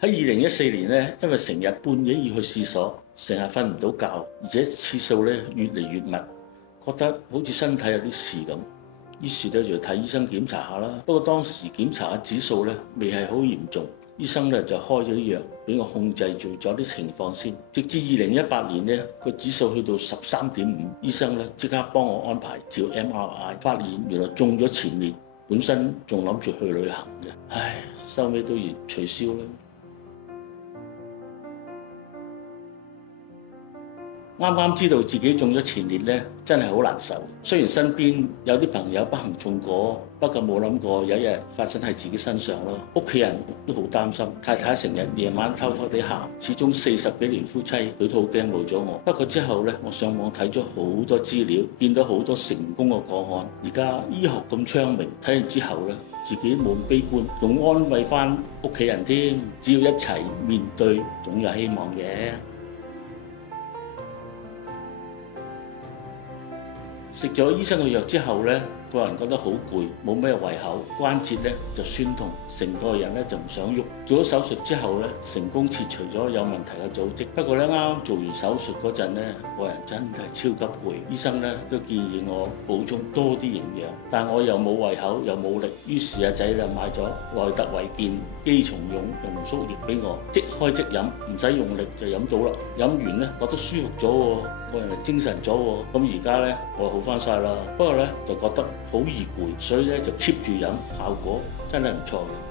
喺2014年咧，因為成日半夜要去廁所，成日瞓唔到覺，而且次數咧越嚟越密，覺得好似身體有啲事咁，於是咧就睇醫生檢查下啦。不過當時檢查嘅指數咧未係好嚴重，醫生咧就開咗啲藥俾我控制住咗啲情況先。直至2018年咧個指數去到13.5，醫生咧即刻幫我安排照 MRI， 發現原來中咗前列，本身仲諗住去旅行嘅，唉，收尾都要取消啦。啱啱知道自己中咗前列咧，真係好難受。雖然身邊有啲朋友不幸中過，不過冇諗過有一日發生喺自己身上咯。屋企人都好擔心，太太成日夜晚偷偷地喊。始終40幾年夫妻，佢都好驚冇咗我。不過之後咧，我上網睇咗好多資料，見到好多成功嘅個案。而家醫學咁昌明，睇完之後咧，自己冇咁悲觀，仲安慰翻屋企人添。只要一齊面對，總有希望嘅。食咗醫生嘅藥之後咧，個人覺得好攰，冇咩胃口，關節咧就酸痛，成個人咧就唔想喐。做咗手術之後咧，成功切除咗有問題嘅組織。不過咧，啱啱做完手術嗰陣咧，個人真係超級攰。醫生咧都建議我補充多啲營養，但我又冇胃口又冇力，於是阿仔就買咗內特維健肌蟲蛹濃縮液俾我，即開即飲，唔使用力就飲到啦。飲完咧覺得舒服咗喎，個人係精神咗喎。咁而家咧我好翻晒啦，不過咧就覺得好易攰，所以咧就 keep 住飲，效果真係唔錯嘅。